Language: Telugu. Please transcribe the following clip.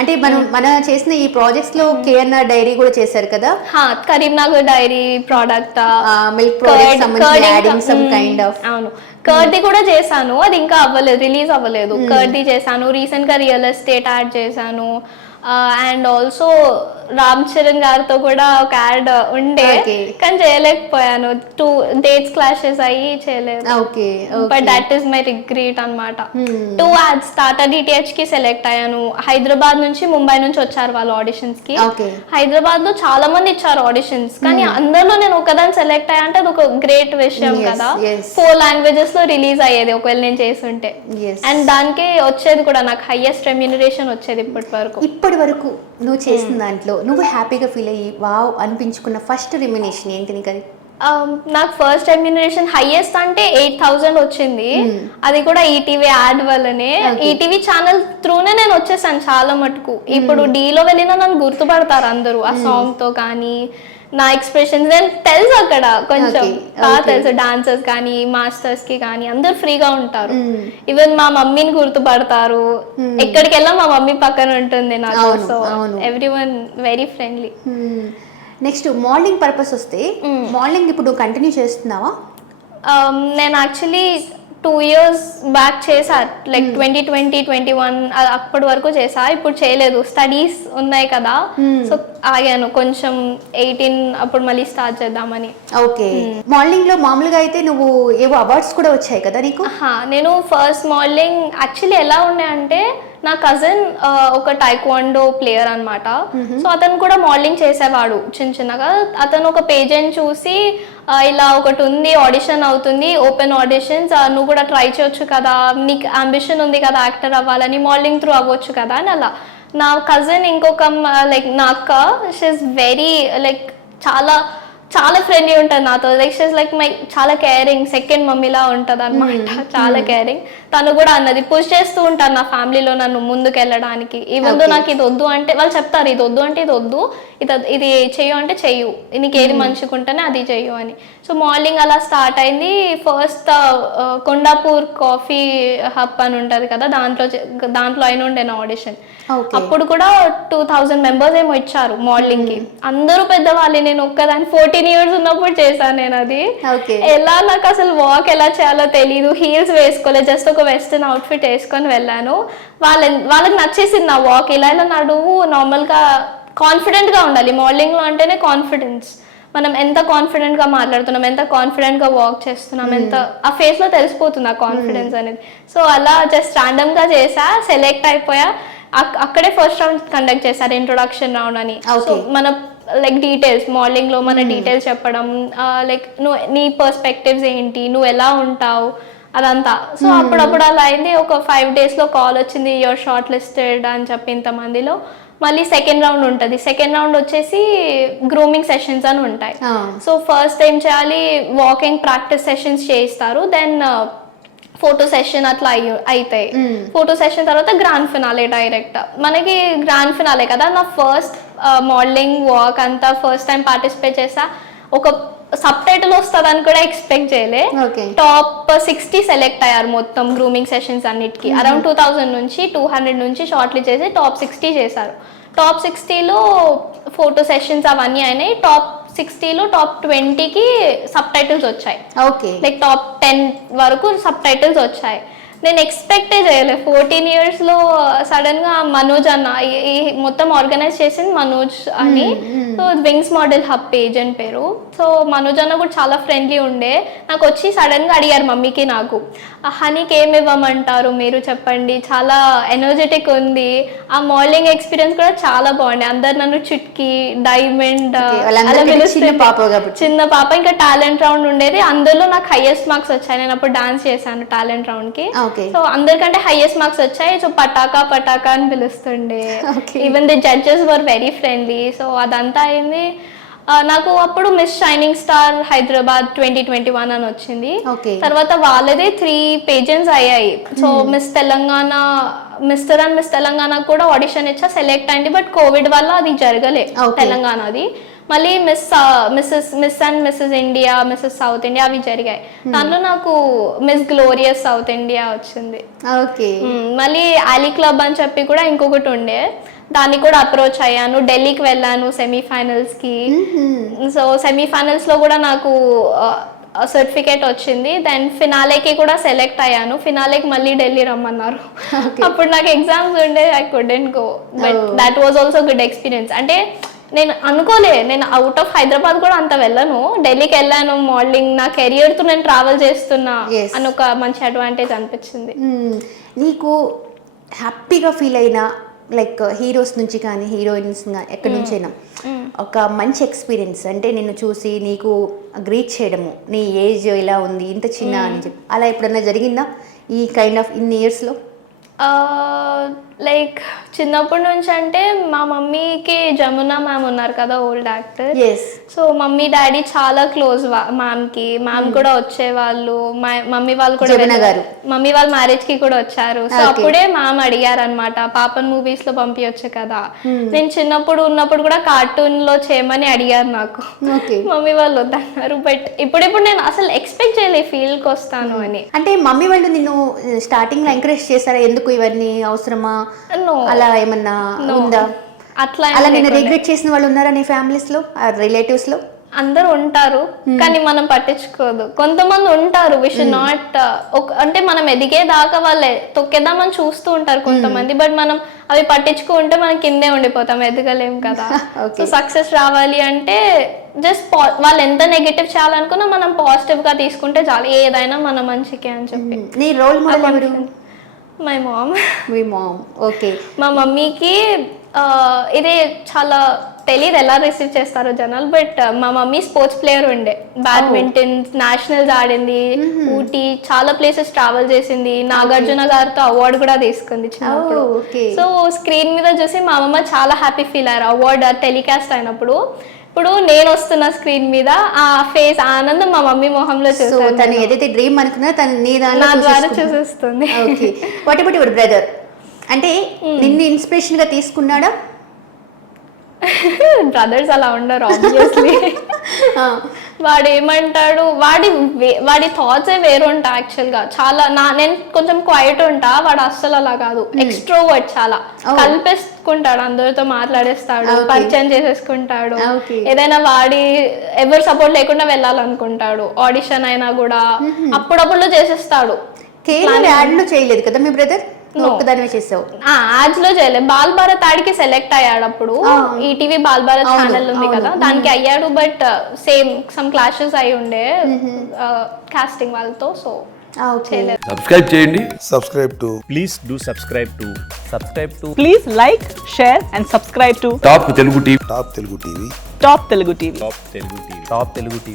అంటే మన చేసిన ఈ ప్రాజెక్ట్స్ లో కేఎన్ఆర్ డైరీ కూడా చేశారు కదా, Karimnagar dairy product, milk product సంబంధించి యాడింగ్ సమ్ కైండ్ ఆఫ్. అవును, కర్డ్ ది కూడా చేశాను, అది ఇంకా అవ్వలేదు, రిలీజ్ అవ్వలేదు. కర్డ్ ది చేశాను, రీసెంట్ గా రియల్ ఎస్టేట్ యాడ్ చేశాను, అండ్ ఆల్సో రామ్ చరణ్ గారితో కూడా ఒక యాడ్ ఉండే, కానీ చేయలేకపోయాను, 2 డేట్స్ క్లాషెస్ అయ్యి చేయలేదు. But that is my regret అన్నమాట. 2 యాడ్స్, టాటా డిటిహెచ్ కి సెలెక్ట్ అయ్యాను. హైదరాబాద్ నుంచి, ముంబై నుంచి వచ్చారు వాళ్ళు ఆడిషన్స్ కి. హైదరాబాద్ లో చాలా మంది ఇచ్చారు ఆడిషన్స్, కానీ అందరిలో నేను ఒకదాన్ని సెలెక్ట్ అయ్యా అంటే అది ఒక గ్రేట్ విషయం కదా. 4 లాంగ్వేజెస్ లో రిలీజ్ అయ్యేది ఒకవేళ నేను చేస్తుంటే, అండ్ దానికి వచ్చేది కూడా నాకు హైయెస్ట్ రెమ్యూనరేషన్ వచ్చేది ఇప్పటి వరకు నువ్వు చేసిన దాంట్లో నువ్వు హ్యాపీగా ఫీల్ అయ్యి వావ్ అనిపించుకున్న ఫస్ట్ రెమ్యునరేషన్ ఏంటి నీకు? అది నాకు ఫస్ట్ రెమ్యునరేషన్ హైయెస్ట్ అంటే 8,000 వచ్చింది. అది కూడా ఈటీవీ యాడ్ వల్లనే, ఈటీవీ ఛానల్ త్రూనే నేను వచ్చేసాను చాలా మటుకు. ఇప్పుడు డీలో వెళ్ళినా నన్ను గుర్తుపడతారు అందరూ ఆ సాంగ్ తో, కానీ నా ఎక్స్ప్రెషన్స్ తెలుసు అక్కడ కొంచెం బాగా తెలుసు. డాన్సర్స్ కానీ మాస్టర్స్ కి కానీ అందరు ఫ్రీగా ఉంటారు. ఈవెన్ మా మమ్మీని గుర్తుపడతారు, ఎక్కడికి వెళ్ళా మా మమ్మీ పక్కన ఉంటుంది నాకు. So everyone very friendly. Next modelling purpose వస్తే, మోడలింగ్ ఇప్పుడు కంటిన్యూ చేస్తున్నావా? నేను యాక్చువల్లీ 2 years బ్యాక్ చేసా, లైక్ 2020, 21 అప్పటి వరకు చేసా. ఇప్పుడు చేయలేదు, స్టడీస్ ఉన్నాయి కదా, సో ఆగాను కొంచెం. 18 అప్పుడు మళ్ళీ స్టార్ట్ చేద్దామని. ఓకే. మోడలింగ్ లో మామూలుగా అయితే నువ్వు ఏవో అవార్డ్స్ కూడా వచ్చాయి కదా నీకు? నేను ఫస్ట్ మోడలింగ్ యాక్చువల్లీ ఎలా ఉండే అంటే, నా కజిన్ ఒక టైక్వాండో ప్లేయర్ అనమాట. సో అతను కూడా మోడలింగ్ చేసేవాడు చిన్న చిన్నగా. అతను ఒక పేజెంట్ చూసి ఇలా ఒకటి ఉంది, ఆడిషన్ అవుతుంది, ఓపెన్ ఆడిషన్స్, నువ్వు కూడా ట్రై చేయొచ్చు కదా, నీకు అంబిషన్ ఉంది కదా యాక్టర్ అవ్వాలని, మోడలింగ్ త్రూ అవ్వచ్చు కదా అని అలా. నా కజిన్ ఇంకొక లైక్ నా అక్క, షీఈస్ వెరీ లైక్ చాలా చాలా ఫ్రెండ్లీ ఉంటుంది నాతో. లైక్ షీఈస్ లైక్ మై చాలా కేరింగ్, సెకండ్ మమ్మీలా ఉంటుంది అనమాట, చాలా కేరింగ్. తను కూడా అన్నది, పుష్ చేస్తూ ఉంటారు నా ఫ్యామిలీలో నన్ను ముందుకు వెళ్ళడానికి. ఈవెన్ దో నాకు ఇది వద్దు అంటే వాళ్ళు చెప్తారు, ఇది వద్దు అంటే ఇది వద్దు, ఇది చెయ్యు అంటే చెయ్యు, నీకు ఏది మంచిగుంటేనే అది చెయ్యు అని. సో మోడలింగ్ అలా స్టార్ట్ అయింది. ఫస్ట్ కొండాపూర్ కాఫీ హబ్ అని ఉంటుంది కదా, దాంట్లో అయిన ఉండే నా ఆడిషన్. అప్పుడు కూడా 2,000 members ఏమో ఇచ్చారు మోడలింగ్ కి, అందరూ పెద్దవాళ్ళే. నేను ఒక్కదాన్ని 14 years ఉన్నప్పుడు చేశాను నేను అది. ఎలా నాకు అసలు వాక్ ఎలా చేయాలో తెలీదు, హీల్స్ వేసుకోలేదు, జస్ట్ ఒక వెస్టర్న్ అవుట్ఫిట్ వేసుకొని వెళ్ళాను. వాళ్ళకి నచ్చేసింది నా వాక్. ఇలా నడువు, నార్మల్గా కాన్ఫిడెంట్గా ఉండాలి మోడలింగ్ లో అంటేనే కాన్ఫిడెన్స్. మనం ఎంత కాన్ఫిడెంట్ గా మాట్లాడుతున్నాం, ఎంత కాన్ఫిడెంట్ గా వాక్ చేస్తున్నాం, ఎంత ఆ ఫేస్ లో తెలిసిపోతుంది ఆ కాన్ఫిడెన్స్ అనేది. సో అలా జస్ట్ ర్యాండమ్ గా చేసా, సెలెక్ట్ అయిపోయా. అక్కడే ఫస్ట్ రౌండ్ కండక్ట్ చేశారు, ఇంట్రొడక్షన్ రౌండ్ అని. సో మన లైక్ డీటెయిల్స్, మోడలింగ్ లో మన డీటెయిల్స్ చెప్పడం, లైక్ నీ పర్స్పెక్టివ్స్ ఏంటి, నువ్వు ఎలా ఉంటావు, అదంతా. సో అప్పుడప్పుడు అలా అయింది. ఒక 5 days లో కాల్ వచ్చింది, యువర్ షార్ట్ లిస్టెడ్ అని చెప్పి ఇంతమందిలో. మళ్ళీ సెకండ్ రౌండ్ ఉంటుంది. సెకండ్ రౌండ్ వచ్చేసి గ్రూమింగ్ సెషన్స్ అని ఉంటాయి. సో ఫస్ట్ ఏం చేయాలి, వాకింగ్ ప్రాక్టీస్ సెషన్స్ చేయిస్తారు, దెన్ ఫోటో సెషన్ అట్లా అవుతాయి. ఫోటో సెషన్ తర్వాత గ్రాండ్ ఫినాలే డైరెక్ట్. మనకి గ్రాండ్ ఫినాలే కదా, నా ఫస్ట్ మోడలింగ్ వాక్ అంతా ఫస్ట్ టైం పార్టిసిపేట్ చేసా. ఒక సబ్ టైటిల్ వస్తుందని కూడా ఎక్స్పెక్ట్ చేయలే. టాప్ 60 సెలెక్ట్ అయ్యారు మొత్తం గ్రూమింగ్ సెషన్స్ అన్నిటికీ. అరౌండ్ 2000 నుంచి 200 నుంచి షార్ట్లీ చేసి టాప్ 60 చేశారు. టాప్ 60లో ఫోటో సెషన్స్ అవన్నీ అయినాయి. టాప్ 60లో టాప్ 20కి సబ్ టైటిల్స్ వచ్చాయి. లైక్ టాప్ 10 వరకు సబ్ టైటిల్స్ వచ్చాయి. నేను ఎక్స్పెక్టే చేయలేదు. 14 years లో సడన్ గా మనోజ్ అన్న, ఈ మొత్తం ఆర్గనైజ్ చేసింది మనోజ్ అని. So wings model hub page అని పేరు. సో మనోజ్ అన్న కూడా చాలా ఫ్రెండ్లీ ఉండే. నాకు వచ్చి సడన్ గా అడిగారు మమ్మీకి, నాకు హనీకి ఏమి ఇవ్వమంటారు మీరు చెప్పండి, చాలా ఎనర్జెటిక్ ఉంది. ఆ మోడలింగ్ ఎక్స్పీరియన్స్ కూడా చాలా బాగుండే. అందరు నన్ను చుట్కీ, డైమండ్ అలా పిలుస్తుంది, చిన్న పాప. ఇంకా టాలెంట్ రౌండ్ ఉండేది, అందులో నాకు హైయెస్ట్ మార్క్స్ వచ్చాయి. నేను అప్పుడు డాన్స్ చేశాను టాలెంట్ రౌండ్ కి. సో అందరికంటే హైయెస్ట్ మార్క్స్ వచ్చాయి. సో పటాకా పటాకా అని పిలుస్తుండే. Even the judges were very friendly. So అదంతా అయింది. నాకు అప్పుడు మిస్ షైనింగ్ స్టార్ హైదరాబాద్ 2021 అని వచ్చింది. తర్వాత వాళ్ళదే 3 పేజెంట్స్ అయ్యాయి. So miss Telangana, mister and miss Telangana కూడా ఆడిషన్ ఇచ్చా, సెలెక్ట్ అయింది. బట్ కోవిడ్ వల్ల అది జరగలే తెలంగాణది. మళ్ళీ Miss and Mrs India, Mrs South India అవి జరిగాయి. దాంట్లో నాకు మిస్ గ్లోరియస్ సౌత్ ఇండియా వచ్చింది. మళ్ళీ ఆలీ క్లబ్ అని చెప్పి కూడా ఇంకొకటి ఉండే. దాన్ని కూడా అప్రోచ్ అయ్యాను. ఢిల్లీకి వెళ్ళాను సెమీఫైనల్స్కి. సో సెమీఫైనల్స్లో కూడా నాకు సర్టిఫికేట్ వచ్చింది. దెన్ ఫినాలేకి కూడా సెలెక్ట్ అయ్యాను. ఫినాలేకి మళ్ళీ ఢిల్లీ రమ్మన్నారు. అప్పుడు నాకు ఎగ్జామ్స్ ఉండే, I couldn't go, but that was also good experience. అంటే నేను అనుకోలే, నేను అవుట్ ఆఫ్ హైదరాబాద్ కూడా అంత వెళ్ళను, ఢిల్లీకి వెళ్ళాను. మోడలింగ్ నా కెరియర్తో నేను ట్రావెల్ చేస్తున్నా అని ఒక మంచి అడ్వాంటేజ్ అనిపించింది. నీకు హ్యాపీగా ఫీల్ అయిన లైక్ హీరోస్ నుంచి కానీ హీరోయిన్స్ ఎక్కడి నుంచైనా ఒక మంచి ఎక్స్పీరియన్స్, అంటే నిన్ను చూసి నీకు గ్రీట్ చేయడము, నీ ఏజ్ ఇలా ఉంది ఇంత చిన్న అని చెప్పి, అలా ఎప్పుడన్నా జరిగిందా ఈ కైండ్ ఆఫ్ ఇన్ ఇయర్స్లో? లైక్ చిన్నప్పటి నుంచి అంటే మా మమ్మీకి జమున మ్యామ్ ఉన్నారు కదా, old actor. So mummy daddy చాలా క్లోజ్ మ్యామ్కి. మ్యామ్ కూడా వచ్చేవాళ్ళు, మమ్మీ వాళ్ళు కూడా మమ్మీ వాళ్ళ మ్యారేజ్ కి కూడా వచ్చారు. సో అప్పుడే మ్యామ్ అడిగారు అనమాట, పాపన్ మూవీస్ లో పంపించచ్చు కదా. నేను చిన్నప్పుడు ఉన్నప్పుడు కూడా కార్టూన్ లో చేయమని అడిగారు నాకు. మమ్మీ వాళ్ళు వద్దన్నారు. బట్ ఇప్పుడిప్పుడు నేను అసలు ఎక్స్పెక్ట్ చేయలేదు ఫీల్డ్ కి వస్తాను అని. అంటే మమ్మీ వాళ్ళు నిన్ను స్టార్టింగ్ లో ఎంకరేజ్ చేశారా, ఎందుకు ఇవన్నీ అవసరమా అలా ఏమన్నా ఉందా? అలా నేను రిగ్రెట్ చేసిన వాళ్ళు ఉన్నారా నీ ఫ్యామిలీస్ లో, రిలేటివ్స్ లో? అందరూ ఉంటారు కానీ మనం పట్టించుకోదు. కొంతమంది ఉంటారు వి షుడ్ నాట్, అంటే మనం ఎదిగే దాకా వాళ్ళే తొక్కేద్దామని చూస్తూ ఉంటారు కొంతమంది, బట్ మనం అవి పట్టించుకుంటే మనం కిందే ఉండిపోతాం, ఎదగలేం కదా. సో సక్సెస్ రావాలి అంటే జస్ట్ వాళ్ళు ఎంత నెగిటివ్ చేయాలనుకున్నా మనం పాజిటివ్ గా తీసుకుంటే చాలు, ఏదైనా మన మంచికే అని చెప్పి. నీ రోల్ మోడల్ ఎవరు? My mom. మీ మామ్. ఓకే. మా మమ్మీకి ఇది చాలా తెలియదు ఎలా రిసీవ్ చేస్తారో జనాలు, బట్ మా మమ్మీ స్పోర్ట్స్ ప్లేయర్ ఉండే, బ్యాడ్మింటన్ నేషనల్స్ ఆడింది, ఊటీ చాలా ప్లేసెస్ ట్రావెల్ చేసింది, నాగార్జున గారితో అవార్డు కూడా తీసుకుంది చిన్నప్పుడు. సో స్క్రీన్ మీద చూసి మా అమ్మమ్మ చాలా హ్యాపీ ఫీల్ అయ్యారు అవార్డు టెలికాస్ట్ అయినప్పుడు. ఇప్పుడు నేను వస్తున్న స్క్రీన్ మీద ఆ ఫేస్ ఆనందం మా మమ్మీ మొహంలో చూస్తాను. తను ఏదైతే డ్రీమ్ అనుకున్నా తను నీ నా ద్వారా చూసేస్తుంది. Okay. What about your brother? అంటే నిన్ను ఇన్స్పిరేషన్ గా తీసుకున్నాడా? బ్రదర్స్ అలా ఉండరు ఆబ్వియస్లీ. వాడు ఏమంటాడు, వాడి థాట్సే వేరు ఉంటా యాక్చువల్గా. చాలా నేను కొంచెం క్వైట్ ఉంటా, వాడు అస్సలు అలా కాదు, ఎక్స్ట్రోవర్ట్, చాలా కలిపేసుకుంటాడు, అందరితో మాట్లాడేస్తాడు, పరిచయం చేసేసుకుంటాడు. ఏదైనా ఎవరు సపోర్ట్ లేకుండా వెళ్ళాలనుకుంటాడు, ఆడిషన్ అయినా కూడా అప్పుడప్పుడు చేసేస్తాడు. చేయలేదు కదా మీ బ్రదర్? యాడ్స్ లో చేయలేదు. బాల్ భారత్ ఆడికి సెలెక్ట్ అయ్యాడు అప్పుడు, ఈటీవీ బాల్ భారత్ ఛానల్ ఉంది కదా దానికి అయ్యాడు, బట్ సేమ్ సమ్ క్లాషెస్ అయి ఉండే కాస్టింగ్ వాళ్ళతో. సో సబ్స్క్రైబ్ చేయండి. Please do subscribe to. Please like, share and subscribe to top Telugu TV. Top Telugu TV. Top Telugu TV.